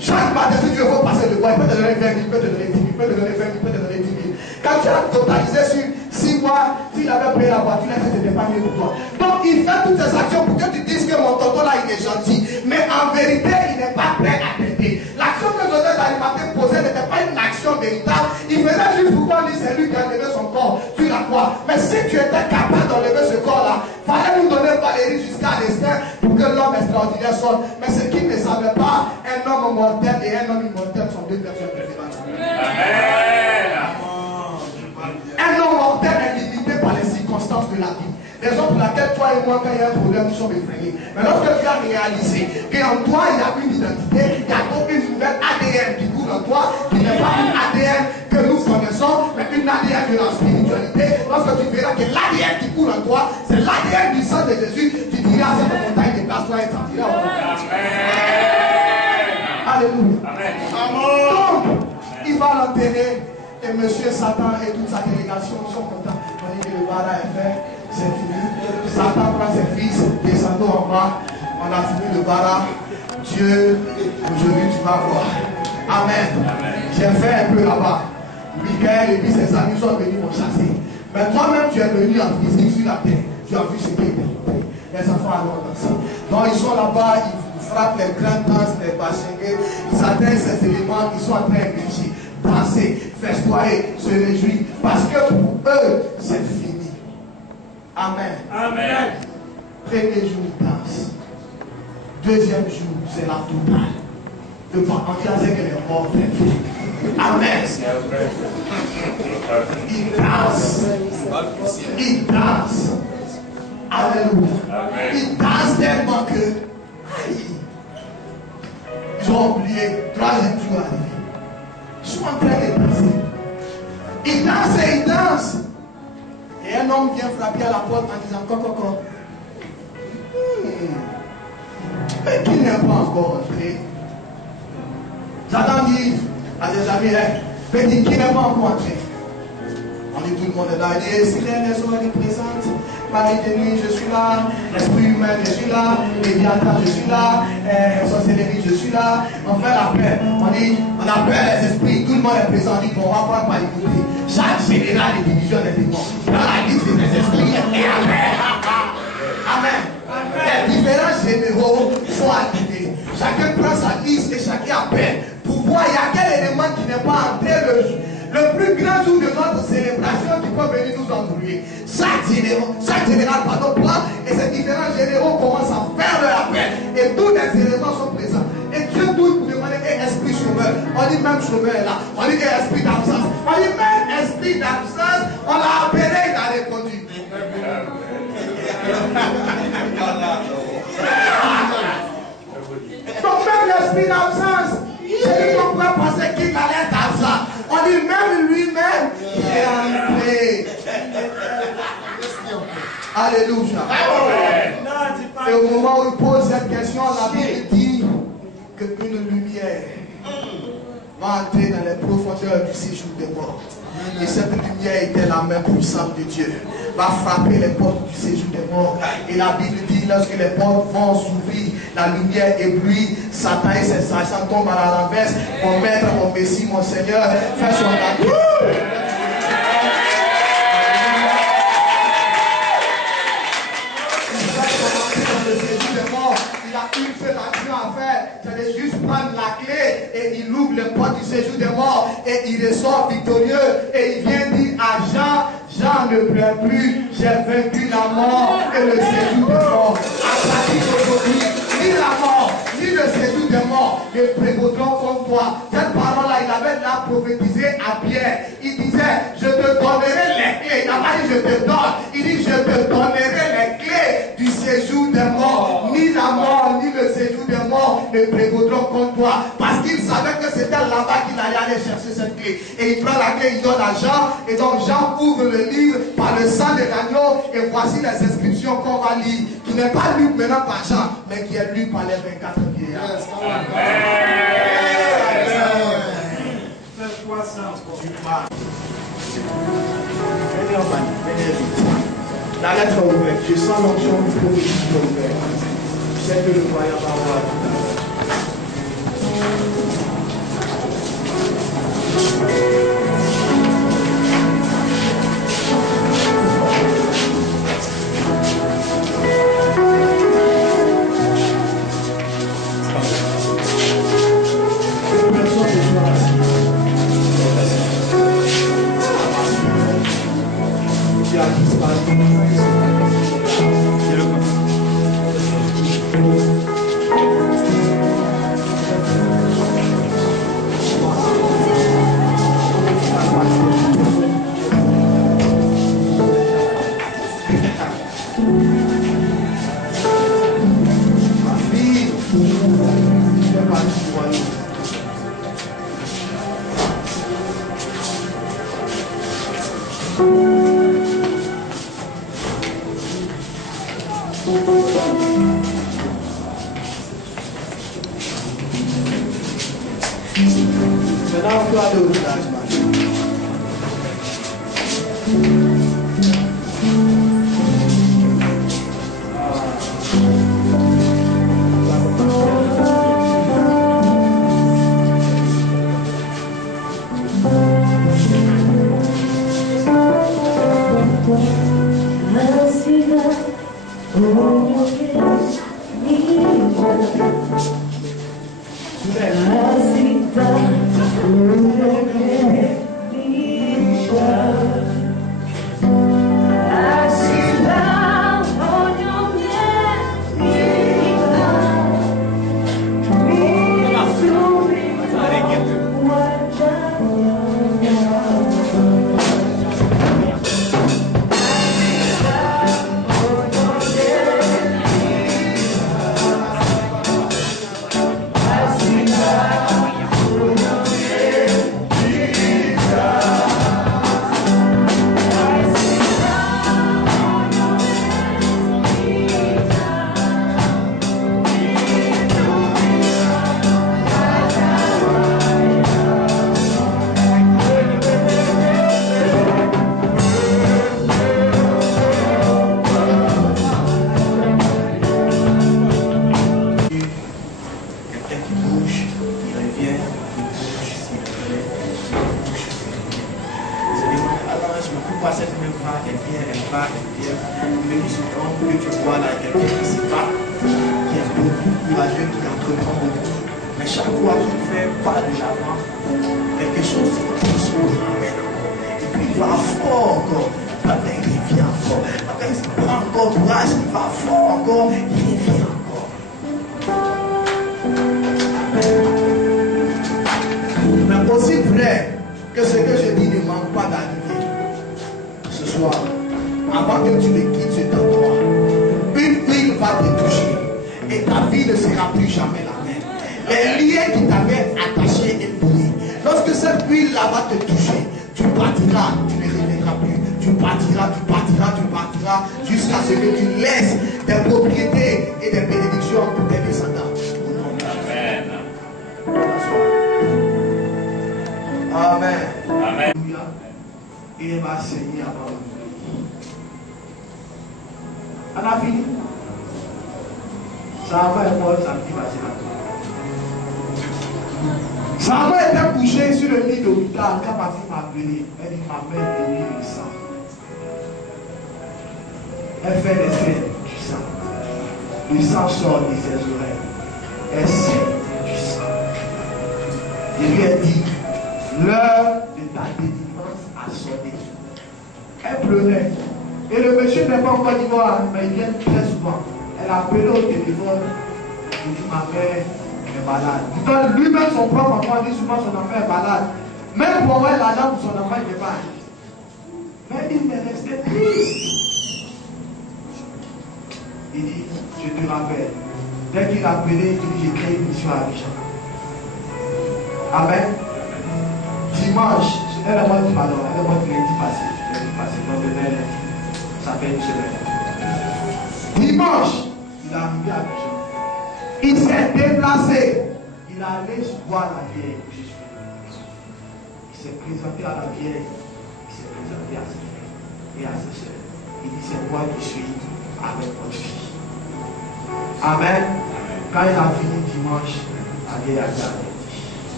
Chaque matin, si Dieu veut passer de quoi, il peut te donner 20 000, il peut te donner 10 000, il peut te donner 20 000, il peut te donner 10 000. Quand tu as totalisé sur 6 mois, s'il avait payé la voiture, là, c'était pas mieux pour toi. Donc, il fait toutes ces actions pour que tu dises que mon tonton là, il est gentil. Mais en vérité, il n'est pas prêt à t'aider. L'action que Joseph d'Arimathée posait n'était pas une action véritable. Il faisait juste pour qu'on dise c'est lui qui a levé son corps sur la croix. Mais si tu étais capable d'enlever ce corps-là, fallait nous donner Valérie jusqu'à l'instinct pour que l'homme extraordinaire sorte. Mais ce qu'il ne savait pas, un homme mortel et un homme immortel sont deux personnes différentes. Un homme mortel est limité par les circonstances de la vie. Raison pour laquelle toi et moi, quand il y a un problème, nous sommes effrayés. Mais lorsque tu as réalisé qu'en toi, il y a une identité, il y a donc une nouvelle ADN qui coule en toi, qui n'est pas une ADN que nous connaissons, mais une ADN de la spiritualité. Lorsque tu verras que l'ADN qui coule en toi, c'est l'ADN du sang de Jésus, tu diras à cette montagne de place-toi et t'en diras au monde. Alléluia. Donc, il va l'enterrer. Et monsieur Satan et toute sa délégation sont contents. On dit que le bara est fait, c'est fini. Satan prend ses fils, descendons en bas. On a fini le bara. Dieu, aujourd'hui tu vas voir. Amen. J'ai fait un peu là-bas. Michael et puis ses amis sont venus me chasser. Mais toi-même tu es venu en physique sur la terre. Tu as vu ce qui était. Les enfants allons danser. Donc ils sont là-bas, ils frappent les grandes danses, les bachengues. Ils atteignent ces éléments, ils sont en train de danser, festoyer, se réjouir, parce que pour eux, c'est fini. Amen. Amen. Premier jour, danse. Deuxième jour, c'est la totale. Le entrer avec les morts. Amen. Il danse. Il danse. Alléluia. Il danse tellement que. Aïe. Ils ont oublié. Troisième jour arrivé. Ils sont en train de danser. Il danse et il danse. Et un homme vient frapper à la porte en disant Coco. Mais qui n'est pas encore entré? Satan dit à des amis, petit qui n'est pas encore entré. On dit tout le monde est là. Il dit, Sirène, les oies présentes. Marie de nuit, je suis là. Esprit humain, je suis là. Léviathan, je suis là. Sorcellerie, je suis là. On fait l'appel. On appelle les esprits. Tout le monde est présent. On dit, bon, on va prendre par écouter. Chaque général de division des démons. Dans la liste des esprits. Et Amen. Amen. Les différents généraux sont activés. Chacun prend sa liste et chacun appelle. Pour voir, il y a quel élément qui n'est pas entré le plus grand jour de notre célébration qui peut venir nous embrouiller. Chaque général prend et ces différents généraux commencent à faire leur appel. Et tous les éléments sont présents. Et Dieu doute pour demander un esprit chômeur. On dit même chômeur est là. On dit un esprit d'absence. On dit même esprit d'absence. On l'a appelé, il a répondu. Donc même l'esprit d'absence, c'est lui qu'on pourrait penser qu'il allait être absent. On dit même lui-même, il est arrivé. Alléluia. Et au moment où il pose cette question, la Bible dit qu'une lumière va entrer dans les profondeurs du séjour des morts. Et cette lumière était la main puissante de Dieu. Va frapper les portes du séjour des morts. Et la Bible dit, lorsque les portes vont s'ouvrir, la lumière éblouit, Satan et ses sergents tombent à la renverse. Mon maître, mon Messie, mon Seigneur, fais son acte. Il a une seule action à faire, c'est de juste prendre la clé et il ouvre les portes du séjour des morts et il ressort victorieux et il vient dire à Jean ne pleure plus, j'ai vaincu la mort et le séjour des morts. À partir d'aujourd'hui, ni la mort, ni le séjour des morts ne prévaudront contre toi. Cette parole-là, il avait là prophétisé à Pierre. Il disait, je te donnerai les clés. Il n'a pas dit je te donne, il dit je te donnerai les clés du séjour des morts. Ni la mort, ni le séjour des morts ne prévaudront contre toi. Parce qu'il savait que c'était là-bas qu'il allait aller chercher cette clé. Et il prend la clé, il donne à Jean. Et donc Jean ouvre le livre par le sang de l'agneau. Et voici les inscriptions qu'on va lire. Qui n'est pas lu maintenant par Jean, mais qui est lu par les 24 vieillards. La lettre est ouverte. Je sens l'onction du prophétique ouverte. Je sais que le voyant va avoir tout à l'heure. Maintenant, on peut aller au village, I see that. vois cette même femme, elle vient. Me dit ce homme que tu vois là, quelqu'un qui se bat, qui est beaucoup courageux, qui entreprend beaucoup. Mais chaque fois qu'il fait pas de l'avant, quelque chose se ramène encore. Et puis il va fort encore. Après il revient encore. Après il prend encore courage, il va fort encore, il revient encore. Mais aussi vrai que ce que je dis ne manque pas d'arriver. Ce soir, avant que tu ne quittes cet endroit, une huile va te toucher et ta vie ne sera plus jamais la même. Les liens qui t'avaient attaché et lié, lorsque cette huile-là va te toucher, tu partiras, tu ne reviendras plus. Tu partiras jusqu'à ce que tu laisses des propriétés et des bénédictions pour tes descendants. Amen. Amen. Et il va saigner avant nous. On a fini. Ça va être moi samedi passé là. Ça va être couché sur le lit d'hôpital quand ma fille m'a appelé. Elle dit ma mère est liée du sang. Elle fait l'effet du sang. Le sang sort de ses oreilles. Elle saigne du sang. Je lui ai dit, l'heure de ta délivrance a sonné. Elle pleurait. Et le monsieur n'est pas encore d'Ivoire, mais il vient très souvent. Elle a appelé au téléphone. Il dit, ma mère est malade. Pourtant, lui-même, son propre enfant dit souvent son enfant est malade. Même pour avoir l'argent pour son enfant, il n'est pas. Mais il est resté triste. Il dit, je te rappelle. Dès qu'il a appelé, il dit, j'ai créé une mission à Abidjan. Amen. Dimanche, elle est morte lundi passé. Donc ça fait une semaine. Dimanche, il est arrivé à Abidjan. Il s'est déplacé. Il est allé voir la vieille où je suis. Il s'est présenté à la vieille. Il s'est présenté à ses frères et à ses soeurs. Il dit, c'est moi qui suis avec votre fille. Amen. Quand il a fini dimanche, la vieille a gardé.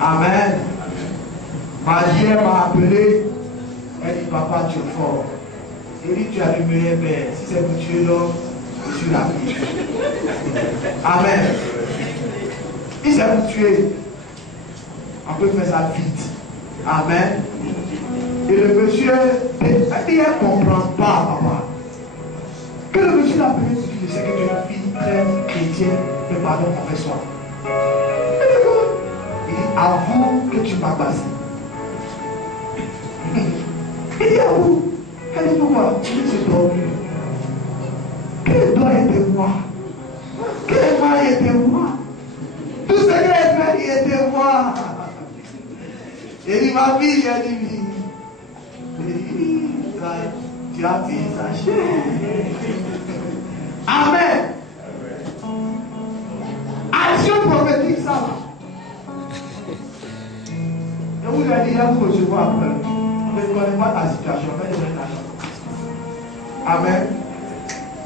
Amen. Ma vieille m'a appelé. Elle dit, papa, tu es fort. Il dit, tu as le meilleur père. Si c'est pour tuer l'homme, je suis la vie. Amen. Si c'est pour tuer, on peut faire ça vite. Amen. Et le monsieur, il ne comprend pas, papa. Que le monsieur l'a appelé, je sais que tu es une fille très chrétienne, mais pardon, confesse-toi. Il dit, avoue que tu m'as passé. Il dit, avoue. Elle dit, pourquoi? Il dit, c'est dormi. Quel doit être moi? Quel doit être moi? Tout ce que j'ai fait, il était moi. Il dit, ma fille, elle dit, tu as payé sa chair. Amen. Action prophétique, ça va. Et vous lui avez dit, vous recevoir après. On ne connaît pas ta situation, on va donner ta chance. Amen.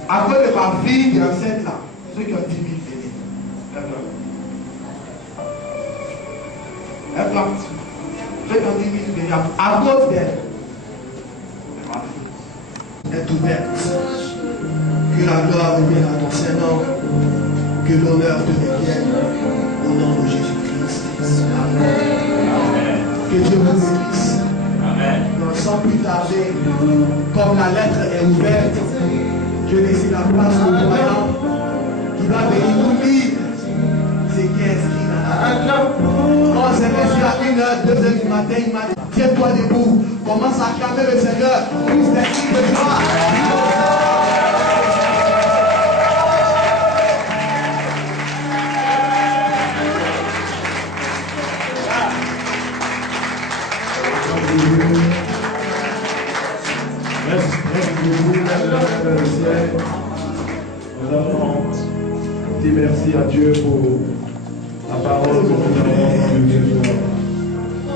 À cause de ma fille qui est enceinte là, ceux qui ont 10 000 bénis. Elle plante. Ceux qui ont 10 000 bénis, à cause d'elle. Est ouverte. Que la gloire revienne à ton Saint-Nom. Que l'honneur te revienne. Au nom de Jésus-Christ. Amen. Que Dieu vous bénisse. Amen. Donc sans plus tarder, comme la lettre est ouverte, je laisse la place au voyant qui va venir nous lire ce qui est écrit dans la Bible. Quand c'est reçu à 1h, 2h du matin, il m'a dit, tiens-toi debout, commence à acclamer le Seigneur, pousse des cris de joie. Nous allons dire merci à Dieu pour la parole que nous avons entendue.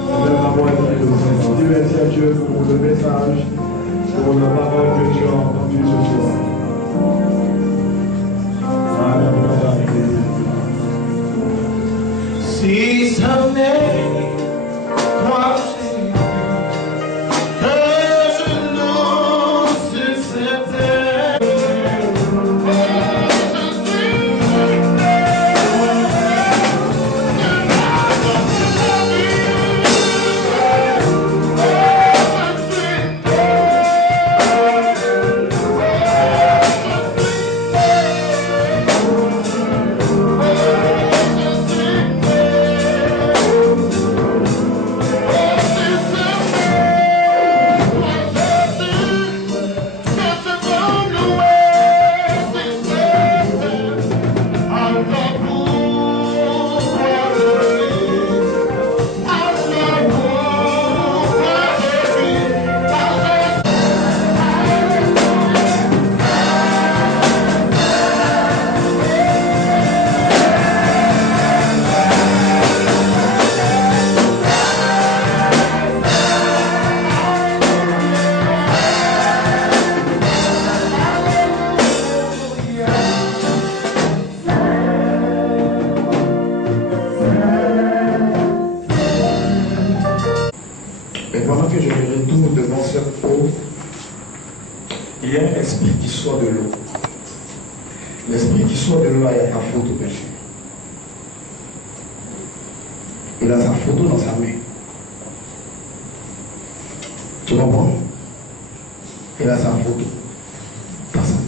Nous avons dit merci à Dieu pour le message, pour la parole que tu as entendue ce soir. Si ça n'est moi, Et pendant que je me retourne devant cette eau, il y a un esprit qui sort de l'eau. L'esprit qui sort de l'eau, il y a ta photo dessus. Il a sa photo dans sa main. Tu comprends? Il a sa photo dans sa main.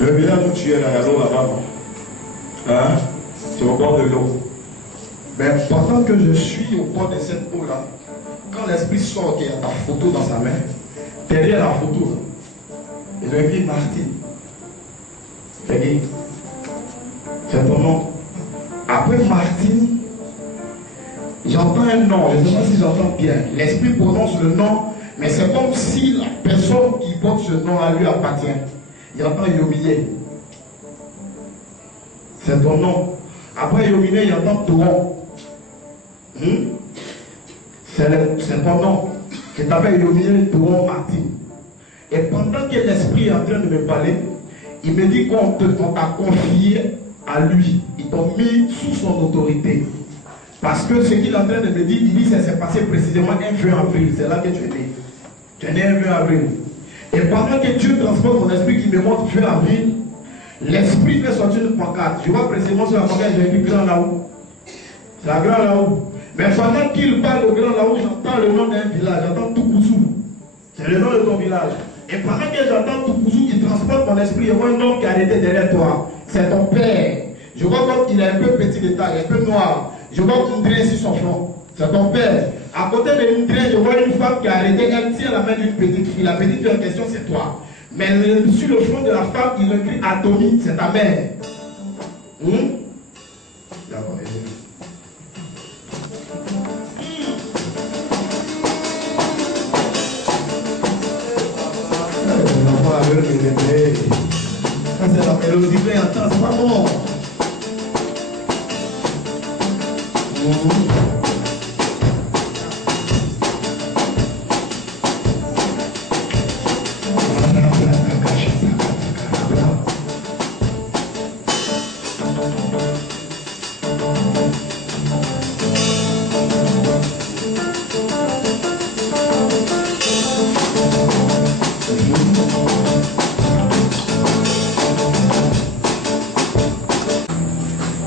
Le village où tu es là, il y a l'eau là-bas. Hein? C'est au bord de l'eau. Mais pendant que je suis au bord de cette eau-là, quand l'esprit sort qu'il y a ta photo dans sa main, derrière la photo, il a écrit Martine. C'est ton nom. Après Martine, j'entends un nom, je ne sais pas si j'entends bien. L'esprit prononce le nom, mais c'est comme si la personne qui porte ce nom à lui appartient. Il entend Yomine. C'est ton nom. Après Yomine, il entend Touron. C'est ton nom. Je t'appelle Yomine Touron Martine. Et pendant que l'esprit est en train de me parler, il me dit qu'on t'a confié à lui. Ils t'ont mis sous son autorité. Parce que ce qu'il est en train de me dire, il dit que ça s'est passé précisément un 20 avril. C'est là que tu es né. Tu es né un 20 avril. Et pendant que Dieu transporte mon esprit qui me montre 20 avril, l'esprit fait sortir une pancarte. Je vois précisément sur la pancarte, j'ai écrit grand là-haut. C'est la grand là-haut. Mais pendant qu'il parle de grand là-haut, j'entends le nom d'un village. J'entends Toukousou. C'est le nom de ton village. Et pendant que j'entends Toukousou qui transporte mon esprit, je vois un homme qui est arrêté derrière toi. C'est ton père. Je vois qu'il est un peu petit de taille, un peu noir. Je vois une drain sur son front. C'est ton père. À côté de une drain, je vois une femme qui est arrêtée. Elle tient la main d'une petite fille. La petite fille en question, c'est toi. Mais sur le front de la femme, il écrit Atomi, c'est ta mère. D'accord. C'est la mélodie que j'entends, c'est pas bon.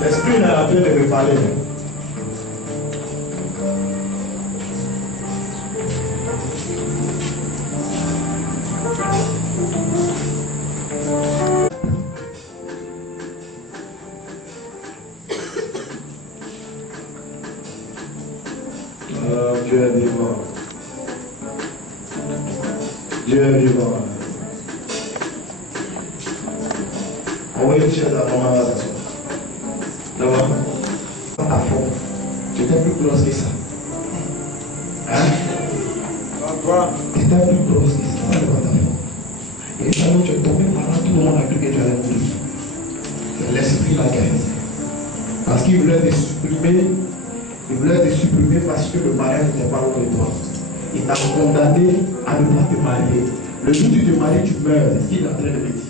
L'esprit n'a pas de me parler. Dieu est vivant. Dieu est vivant. Envoyez une chaise à ton maman. Là-bas, dans ta forme, tu étais plus grosse que ça. Hein? Tu étais plus grosse que ça dans ta forme. Et ça, tu es tombé malade, tout le monde a cru que tu allais mourir. C'est l'esprit la guerre. Parce qu'il voulait te supprimer. Il voulait te supprimer parce que le mariage n'était pas loin de toi. Il t'a condamné à ne pas te marier. Le jour où tu te maries, tu meurs. C'est ce qu'il est en train de me dire.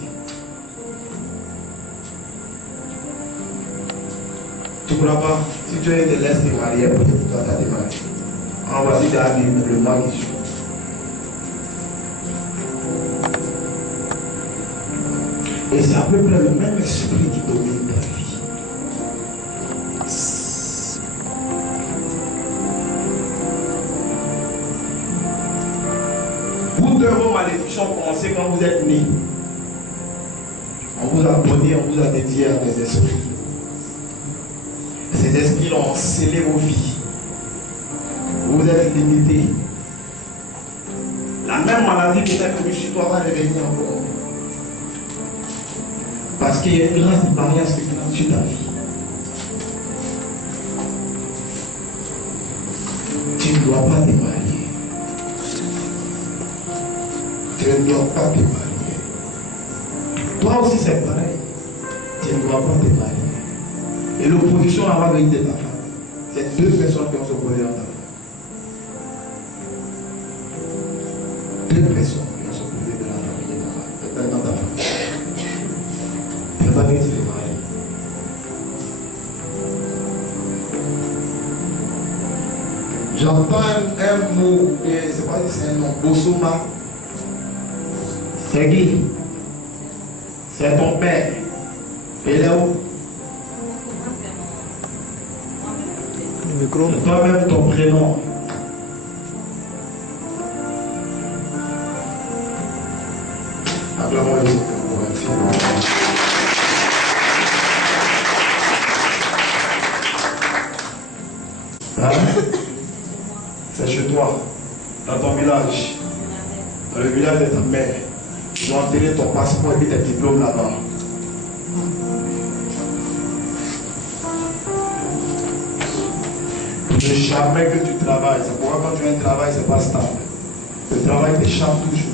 Tu ne crois pas? Si tu te laisses te marier, peut-être que toi, tu as te marier. En voici ta vie, le mois qui suit. Et c'est à peu près le même esprit qui domine ta vie. Vous deux, vos malédictions ont commencé quand vous êtes nés. On vous a donné, on vous a dédié à des esprits. Ces esprits ont scellé vos vies. Vous êtes limités. La même maladie qui est venue sur toi va revenir encore. Parce qu'il y a une grâce de barrière spéciale sur ta vie. Tu ne dois pas te marier. Tu ne dois pas te marier. Toi aussi c'est pareil. Tu ne dois pas te marier. Et l'opposition va venir de ta femme. C'est deux personnes qui ont s'opposé à ta femme. Deux personnes qui ont s'opposé de la famille dans ta femme. pas que tu es marié. J'entends un mot, et c'est pas c'est un nom, Bosoma. C'est qui? C'est ton père. Il est où? C'est toi-même ton prénom. Acclamons le Seigneur. Hein? C'est chez toi, dans ton village, dans le village de ta mère. Tu dois enterrer ton passeport et tes diplômes là-bas. Ne jamais que tu travailles. C'est pourquoi quand tu as un travail, c'est pas stable. Le travail t'échappe toujours.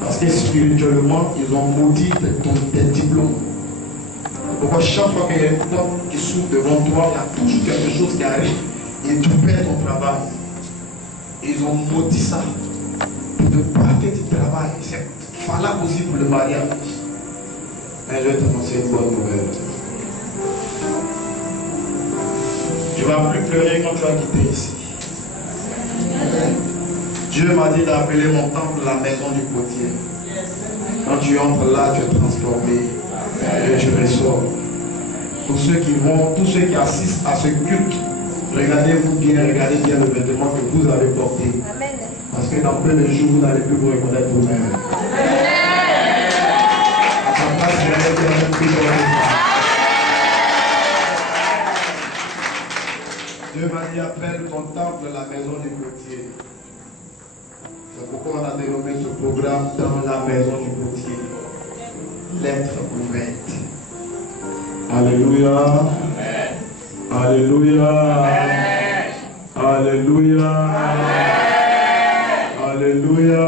Parce que spirituellement, ils ont maudit tes diplômes. Pourquoi chaque fois qu'il y a une porte qui s'ouvre devant toi, il y a toujours quelque chose qui arrive et tu perds ton travail. Ils ont maudit ça. Pour ne pas que tu travailles. C'est valable aussi pour le mariage. Mais je vais t'annoncer une bonne nouvelle. Tu ne vas plus pleurer quand tu vas quitter ici. Dieu m'a dit d'appeler mon temple la maison du potier. Quand tu entres là, tu es transformé et tu ressors. Pour ceux qui vont, tous ceux qui assistent à ce culte, regardez-vous bien, regardez bien le vêtement que vous avez porté. Amen. Parce que dans peu de jours, vous n'allez plus vous reconnaître vous-même. À ta place, je vais dire un peu de Dieu m'a dit, appelle ton temple la maison du potier. C'est pourquoi on a dénommé ce programme dans la maison du potier. Lettre ouverte. Alléluia. Amen. Alléluia. Amen. Alléluia. Amen. Alléluia.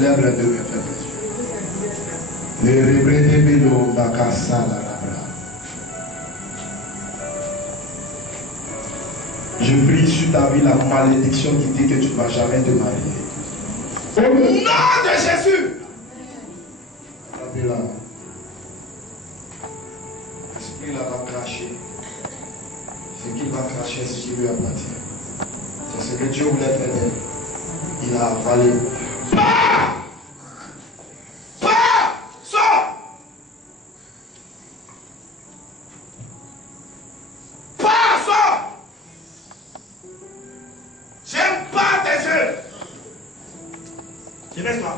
Lève les deux mains, fais Je prie sur ta vie la malédiction qui dit que tu ne vas jamais te marier. Au nom de Jésus. L'esprit là va cracher. Ce qu'il va cracher, c'est ce qui lui appartient. C'est ce que Dieu voulait faire d'elle. Il a avalé. Pars! Pars! Sors! Pars! Sors! J'aime pas tes yeux! Dépêche-toi!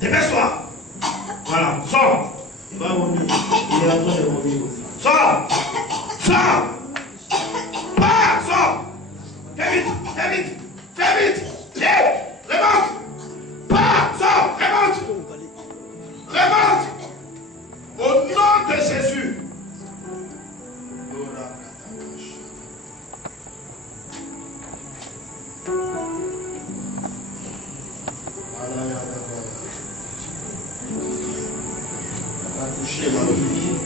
Dépêche-toi! Voilà, sors! Il va vomir. Il est en train de vomir. Sors! Sors! Pars! Sors! Fais vite! Fais vite! Fais vite! Viens! Remonte! Pars! Sors! Remonte! Remonte! Au nom de Jésus! Touché ma vie.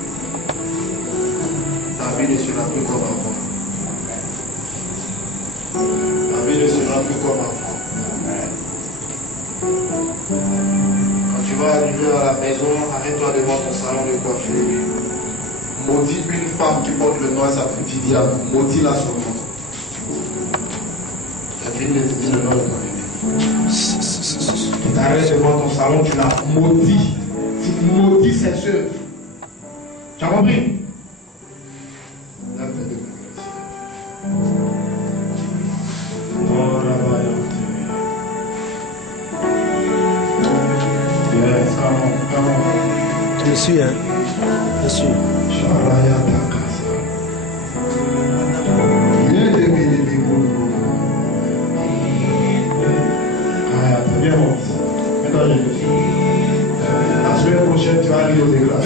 Ta vie ne sera plus comme avant. Ta vie ne sera plus comme avant. Quand tu vas arriver à la maison, arrête-toi devant ton salon de coiffure. Maudis une femme qui porte le nom, elle s'appelle Viviane. Maudis-la son nom. La fille de te dire le nom de ton vie. Tu t'arrêtes devant ton salon, tu l'as maudit. Tu maudis ses œuvres. Tu as compris? Lève tes deux mains. Oh là-bas, yes, come on. Je suis, hein. Je suis. Sharaya Takasa. Viens, mon fils. Mets-toi à Jésus. La semaine prochaine, tu vas aller au dégrade.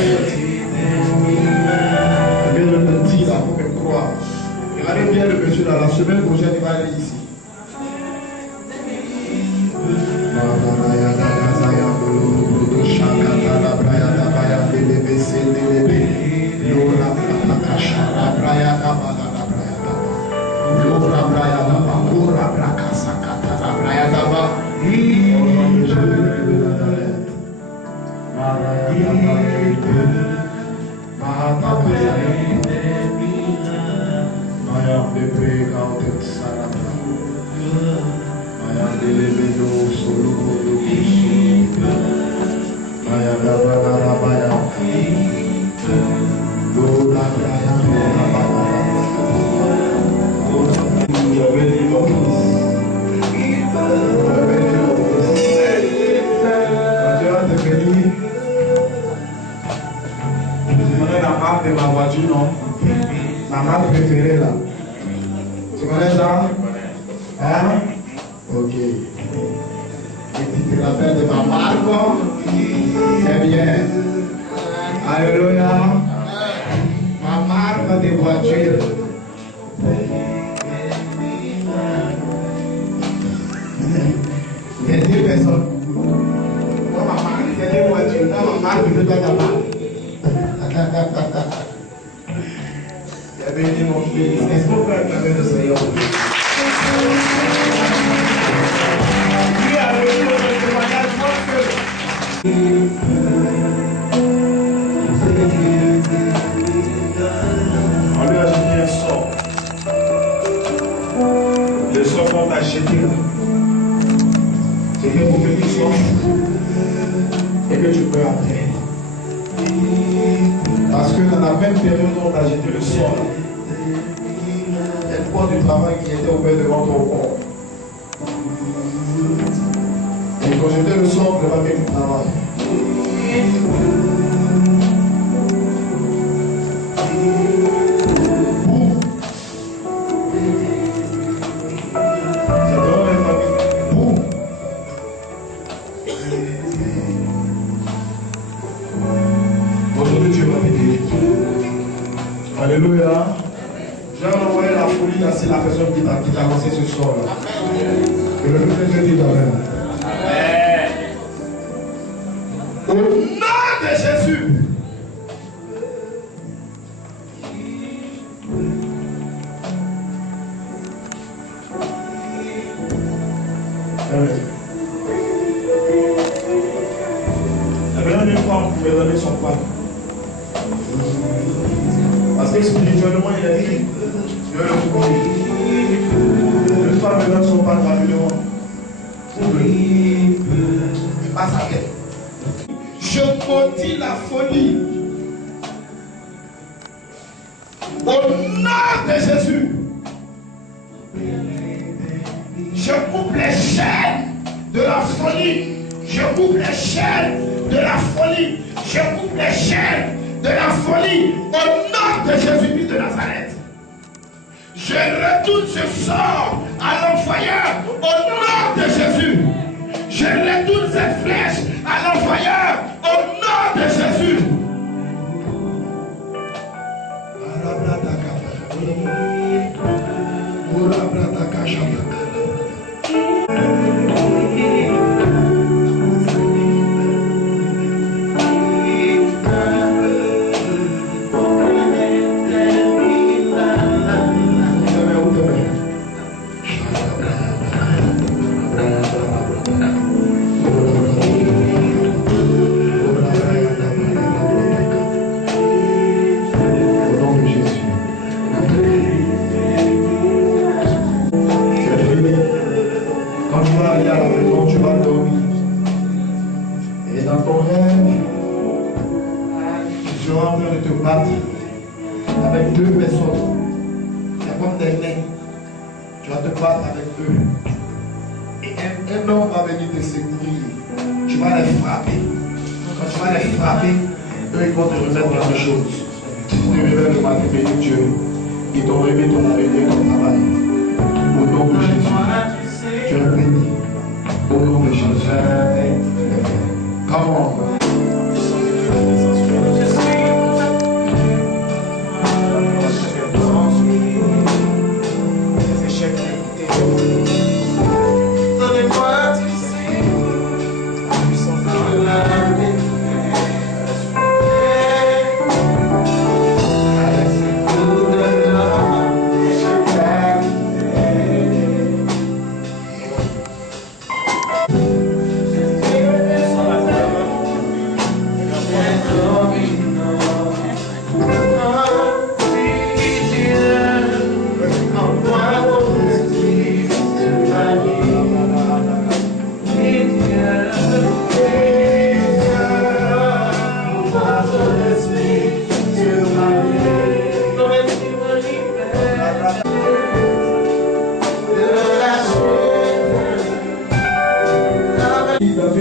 Je viens de te dire là pour me croire. Regardez bien le monsieur là. La semaine prochaine, il va aller ici. De ma voiture, non? Ma marque préférée là. Tu connais ça? Hein? Ok. Et tu te rappelles de ma marque? C'est bien. Alléluia. Ma marque de voiture. Il y a 10 personnes. Moi, ma marque, c'est des voitures. Moi, ma marque, je dois t'avoir. Béni mon fils, est-ce qu'on peut acclamer le Seigneur? Lui a reçu le témoignage que on lui a jeté un sort. Le sort qu'on t'a jeté, c'était pour que tu sois et que tu peux après. Parce que dans la même période où on t'a jeté le sort, il y a une fois du travail qui était ouvert devant ton corps. Et quand j'étais le sort, je n'avais pas du travail. Alléluia. Je vais envoyer la folie à la personne qui t'a lancé ce soir-là. Et le Dieu dit Amen. Au nom de Jésus. La dernière fois, on pouvait donner son pain. Parce que spirituellement, il a dit, je vais le soutenir. Une femme me donne son pain rapidement. Il passe à tête. Je maudis la folie. Au nom de Jésus. Je coupe les chaînes de la folie. Je coupe les chaînes de la folie. Je coupe les chaînes de la folie au nom de Jésus-Christ de Nazareth. Je retourne ce sort à l'envoyeur au nom de Jésus. Je retourne cette flèche à l'envoyeur au nom de Jésus. Avec deux personnes, c'est comme des nains. Tu vas te battre avec eux. Et un homme va venir te secourir. Tu vas les frapper. Quand tu vas les frapper, eux ils vont te remettre dans les choses. Tu te réveilles le matin, béni Dieu. Ils t'ont remis ton avenir, ton travail. Au nom de Jésus. Tu es béni. Au nom de Jésus. Come on.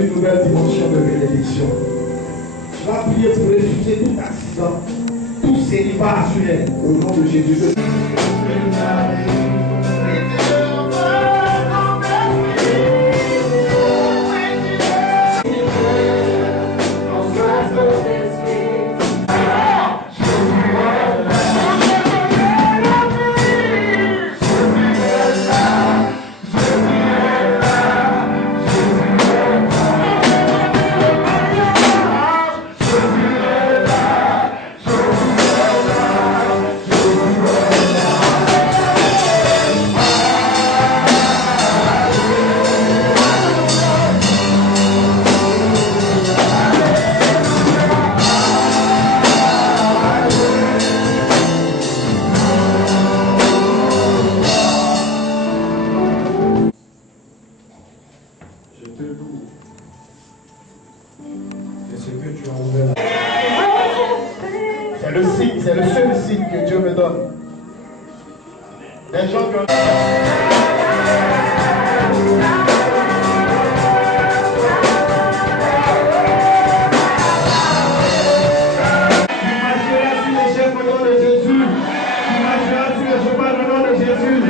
une nouvelle dimension de bénédiction. Tu vas prier pour refuser tout accident, tout célibat actuel au nom de Jésus. C'est le seul signe que Dieu me donne. Des gens qui ont... Tu marcheras sur les chefs au nom de Jésus. Tu marcheras sur les chevaux au nom de Jésus.